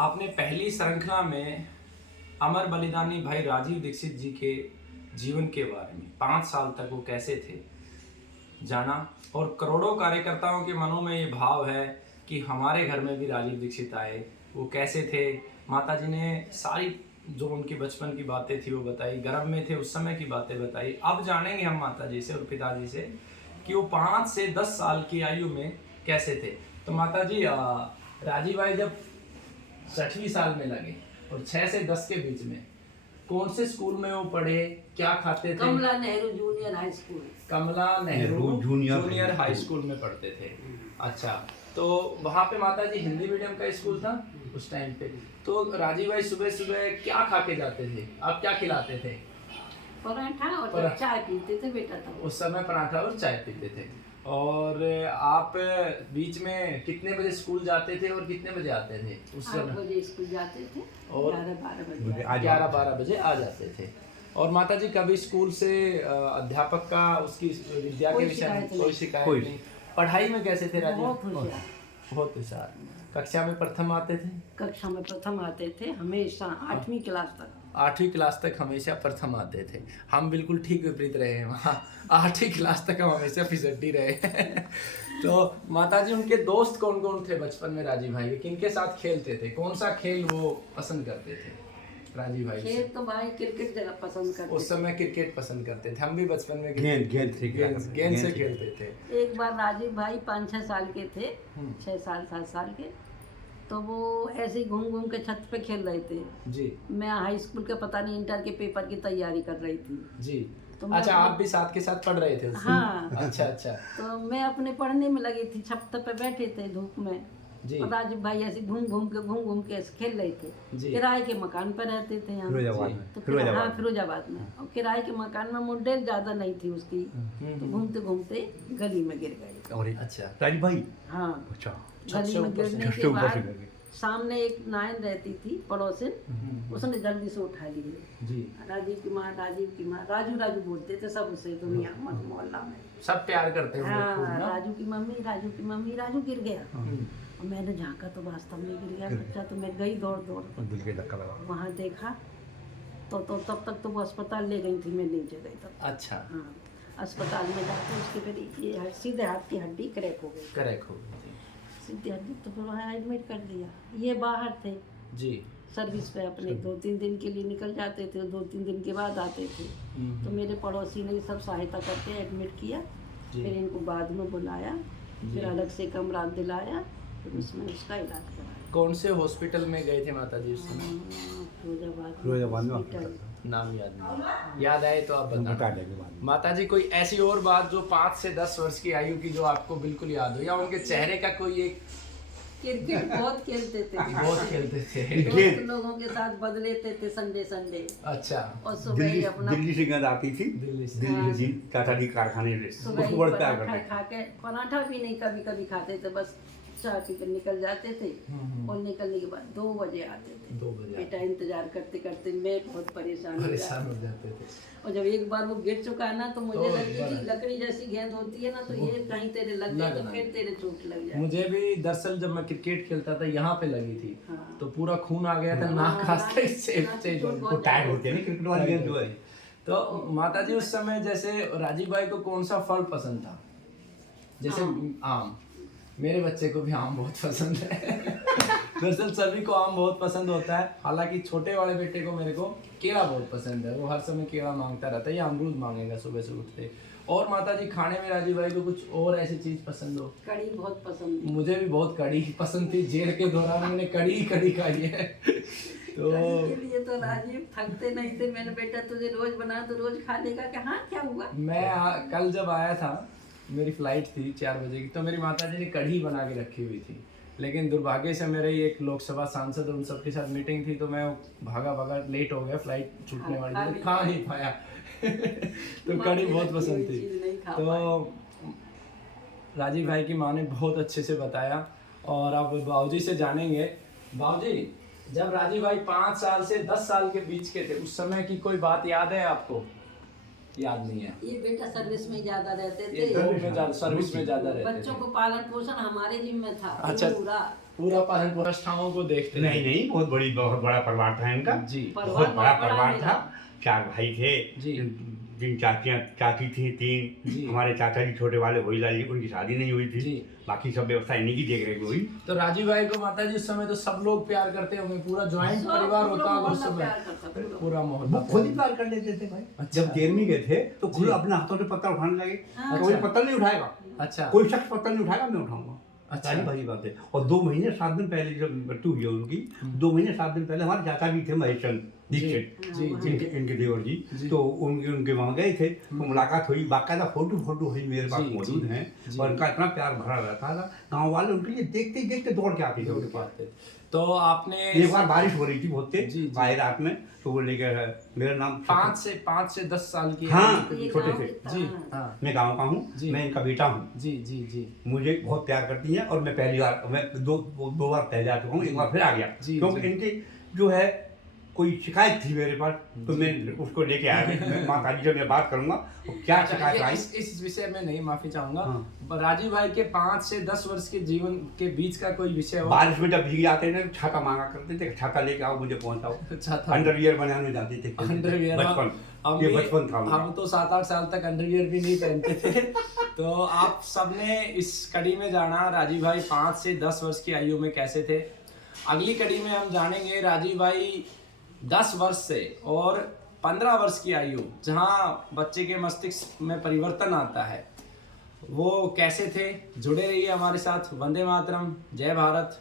आपने पहली श्रृंखला में अमर बलिदानी भाई राजीव दीक्षित जी के जीवन के बारे में 5 साल तक वो कैसे थे जाना, और करोड़ों कार्यकर्ताओं के मनों में ये भाव है कि हमारे घर में भी राजीव दीक्षित आए, वो कैसे थे। माता जी ने सारी जो उनकी बचपन की बातें थी वो बताई, गर्भ में थे उस समय की बातें बताई। अब जानेंगे हम माता जी से और पिताजी से कि वो 5 से 10 साल की आयु में कैसे थे। तो माता जी, राजीव भाई जब 60वीं साल में लगे और 6 से 10 के बीच में कौन से स्कूल में वो पढ़े, क्या खाते थे? कमला नेहरू जूनियर हाई स्कूल। कमला नेहरू जूनियर हाई स्कूल में पढ़ते थे। अच्छा, तो वहाँ पे माता जी हिंदी मीडियम का स्कूल था उस टाइम पे। तो राजीव भाई सुबह सुबह क्या खा के जाते थे? आप क्या खिलाते थे? पराठा और चाय पीते थे बेटा तब। उस समय पराठा और चाय पीते थे। और आप बीच में कितने बजे स्कूल जाते थे और कितने बजे आते थे? उस 8 समय बजे स्कूल जाते थे और 11-12 बजे 11-12 बजे आ जाते थे। और माता जी कभी स्कूल से अध्यापक का उसकी विद्या के विषय में कोई शिकायत नहीं? पढ़ाई में कैसे थे राजीव? बहुत होशियार। कक्षा में प्रथम आते थे? कक्षा में प्रथम आते थे हमेशा, 8वीं क्लास तक। 8वीं क्लास तक हमेशा प्रथम आते थे। हम बिल्कुल ठीक विपरीत रहे हैं वहाँ। 8वीं क्लास तक हम हमेशा फिसड्डी रहे हैं। तो माता जी उनके दोस्त कौन कौन थे बचपन में राजीव भाई? किनके साथ खेलते थे? कौन सा खेल वो पसंद करते थे राजीव भाई? खेल तो भाई क्रिकेट जगह पसंद करते। उस समय क्रिकेट पसंद करते थे। हम भी बचपन में गेंद से खेलते थे। एक बार राजीव भाई 5-6 साल के थे, 6 साल 7 साल के, तो वो ऐसे ही घूम घूम के छत पे खेल रहे थे जी। मैं हाई स्कूल के पता नहीं इंटर के पेपर की तैयारी कर रही थी जी। तो अच्छा, आप भी साथ के साथ पढ़ रहे थे उसमें? हाँ। अच्छा अच्छा। तो मैं अपने पढ़ने में लगी थी, छत पे बैठे थे धूप में जी। और राजीव भाई ऐसे घूम घूम के ऐसे खेल रहे थे। जी। किराए के मकान पर रहते थे हम। तो फिरोजाबाद में। और किराए के मकान में मुड्डेल ज्यादा नहीं थी उसकी, तो घूमते घूमते गली में गिर गए। अच्छा राजीव भाई? हाँ, अच्छा। गली में गिरने के बाद सामने एक नाइन रहती थी पड़ोसिन, उसने जल्दी से उठा लिए जी। राजीव की माँ, राजीव की माँ, राजू राजू बोलते थे सब उसे दुनिया मोहल्ला में। सब प्यार करते हैं। हाँ, राजू की मम्मी, राजू की मम्मी, राजू गिर गया। और मैंने झांका तो वास्तव में गिर गया बच्चा। तो मैं गई दौड़ दिल के धक्का लगा। वहाँ देखा तो तब तक तो वो अस्पताल ले गई थी, मैं नीचे गई तब। अच्छा। हाँ, अस्पताल में जाके उसके फिर ये सीधे हाथ की हड्डी क्रैक हो गई। सीधे हड्डी, तो फिर वहाँ एडमिट कर दिया। ये बाहर थे जी, सर्विस पे अपने, 2-3 दिन के लिए निकल जाते थे, 2-3 दिन के बाद आते थे। तो मेरे पड़ोसी ने सब सहायता करके एडमिट किया। फिर इनको बाद में बुलाया, फिर अलग से कमरा दिलाया, फिर उसमें उसका इलाज कराया। कौन से हॉस्पिटल में गए थे माता जी उस समय? फिरोजाबाद हॉस्पिटल। नाम याद नहीं, याद आए तो आप बता देंगे माता जी। कोई ऐसी और बात जो 5 से 10 वर्ष की आयु की जो आपको बिल्कुल याद हो, या उनके चेहरे का कोई एक? क्रिकेट बहुत खेलते थे। बहुत खेलते थे। दोस्त लोगों के साथ बदले थे संडे। अच्छा। और सुबह ही अपना दिल्ली से गेंद आती थी, दिल्ली से टाटा डी कारखाने सुबह खा के पराठा भी नहीं कभी कभी खाते थे, बस चाय पी कर निकल जाते थे। और निकलने के बाद 2 बजे आते थे। 2 बजे बेटा इंतजार करते करते मैं बहुत परेशान हो जाते थे। और जब एक बार वो गिर चुका है ना, तो मुझे लगती थी लकड़ी जैसी गेंद होती है ना, तो ये कहीं तेरे लग जाए तो फिर तेरे चोट लग जाए। मुझे भी दरअसल जब मैं क्रिकेट खेलता था यहाँ पे लगी थी। हाँ। तो पूरा खून आ गया था, नाक खासते टाइट होती है ना क्रिकेट वाली गेंद जो है। तो माता जी उस समय जैसे राजीव भाई को कौन सा फल पसंद था? जैसे आम। मेरे बच्चे को भी आम बहुत पसंद है। दरअसल सभी को आम बहुत पसंद होता है। हालांकि छोटे वाले बेटे को, मेरे को केला बहुत पसंद है। वो हर समय केला मांगता रहता है या अमरूद मांगेगा सुबह से उठते। और माता जी खाने में राजीव भाई को कुछ और ऐसी चीज पसंद हो? कड़ी बहुत पसंद। मुझे भी बहुत कड़ी पसंद थी। जेल के दौरान मैंने कड़ी खाई है। तो के लिए तो राजीव थकते नहीं थे। मैंने बेटा तुझे रोज बना तो रोज खा लेगा कि हाँ क्या हुआ। मैं कल जब आया था, मेरी फ्लाइट थी 4 बजे की, तो मेरी माता जी ने कढ़ी बना के रखी हुई थी। लेकिन दुर्भाग्य से मेरे एक लोकसभा सांसद, उन सबके साथ मीटिंग थी, तो मैं भागा लेट हो गया, फ्लाइट छूटने वाली थी, खा नहीं पाया। तो कढ़ी बहुत पसंद थी। तो राजीव भाई की माँ ने बहुत अच्छे से बताया। और अब बाबूजी से जानेंगे। बाबूजी, जब राजीव भाई 5 साल से 10 साल के बीच के थे, उस समय की कोई बात याद है आपको? याद नहीं है। ये बेटा सर्विस में ज्यादा रहते ये थे, दो में ज्यादा सर्विस में ज्यादा रहते बच्चों थे। को पालन पोषण हमारे जिम्मे था अच्छा। पूरा। पूरा पालन प्रतिष्ठाओं को देखते नहीं नहीं, बहुत बड़ा परिवार था इनका। जी बहुत बड़ा परिवार मेरा। था। 4 भाई थे, जी। 3 चाची थी, 3 जी। हमारे चाचा जी छोटे वाले हुई लाली, उनकी शादी नहीं हुई थी। जी। बाकी सब व्यवस्था इन्हीं की देख रेख में हुई। तो राजीव भाई को माता जी उस समय तो सब लोग प्यार करते होंगे, पूरा ज्वाइंट सब परिवार पूरा होता होगा उस मोहल्ला समय, प्यार करता, पूरा। पूरा मोहल्ला वो खुद ही प्यार कर लेते थे भाई। अच्छा। जब 13वीं गए थे तो खुद जी। अपने हाथों से पत्थर उठाने लगे। हाँ। कोई अच्छा। पत्थर नहीं उठाएगा, अच्छा। कोई शख्स पत्थर नहीं उठाएगा, मैं उठाऊंगा। अच्छा। सारी भाई बात है। और 2 महीने 7 दिन पहले जब मृत्यु हुई है उनकी, 2 महीने 7 दिन पहले हमारे चाचा भी थे महेश चंद दीक्षित, जी जी इनके देवर जी। जी, तो उनके वहाँ गए थे, तो मुलाकात हुई, बाकायदा फोटो हुई, मेरे पास जी, मौजूद जी, हैं। जी। और उनका इतना प्यार भरा रहता था, गाँव वाले उनके लिए देखते ही देखते दौड़ के आते थे उनके पास। तो आपने एक बार बारिश हो रही थी बहुत तेज, जी, जी। बाहर रात में, तो वो लेकर मेरा नाम 5 से 10 साल की हाँ। है। ये छोटे गाँव से। कितना, जी हाँ। हाँ मैं गाँव का हूँ, जी। मैं इनका बेटा हूँ। जी जी जी मुझे बहुत प्यार करती हैं और मैं पहली बार, मैं दो बार पहले आ चुका हूँ, एक बार फिर आ गया, जी, क्योंकि जी। इनकी जो है कोई शिकायत थी मेरे पास, तो मैं उसको लेके आया। मैं माता जी से मैं बात करूंगा वो क्या अच्छा, शिकायत ये आई। इस विषय में नहीं, माफी चाहूंगा। हाँ। राजीव भाई के 5 से 10 वर्ष के जीवन के बीच का कोई विषय हो? बारिश में जब भीग आते थे छाता मांगा करते थे, छाता लेके आओ मुझे पहुंचाओ। अच्छा था। अंडरवियर बनाने जाते थे, अंडरवियर, बचपन, हम ये भी- बचपन था उनका। हम तो 7-8 साल तक अंडरवियर भी नहीं पहनते थे। तो आप सबने इस कड़ी में जाना राजीव भाई 5 से 10 वर्ष की आयु में कैसे थे। अगली कड़ी में हम जानेंगे राजीव भाई 10 वर्ष से और 15 वर्ष की आयु, जहाँ बच्चे के मस्तिष्क में परिवर्तन आता है, वो कैसे थे। जुड़े रहिए हमारे साथ। वंदे मातरम, जय भारत।